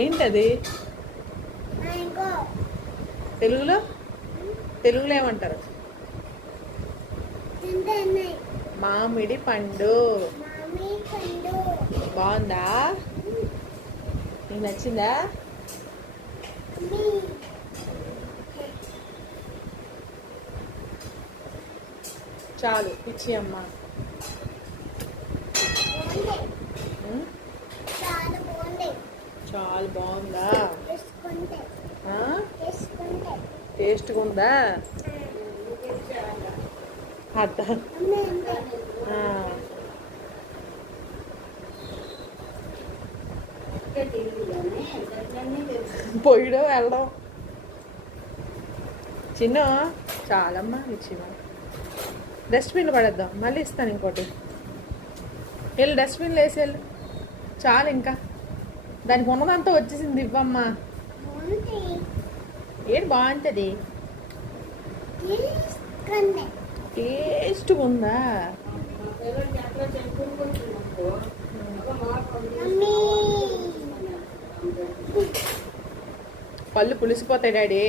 ఏంటది? తెలుగులో తెలుగులో ఏమంటారు? మామిడి పండు. బాగుందా? నీకు నచ్చిందా? చాలు పిచ్చి అమ్మ. చాలా బాగుందా? టేస్ట్గా ఉందా? అట్ట పోయడం వెళ్ళడం. చిన్న చాలమ్మా ఇచ్చిన డస్ట్బిన్ పడేద్దాం, మళ్ళీ ఇస్తాను ఇంకోటి. వెళ్ళు డస్ట్బిన్లో వేసి వెళ్ళు. చాలు ఇంకా దానికి ఉన్నదంతా వచ్చేసింది. ఇవ్వమ్మా. ఏది బాగుంటుంది? టేస్ట్గా ఉందా? పళ్ళు పులిసిపోతాయి డాడీ.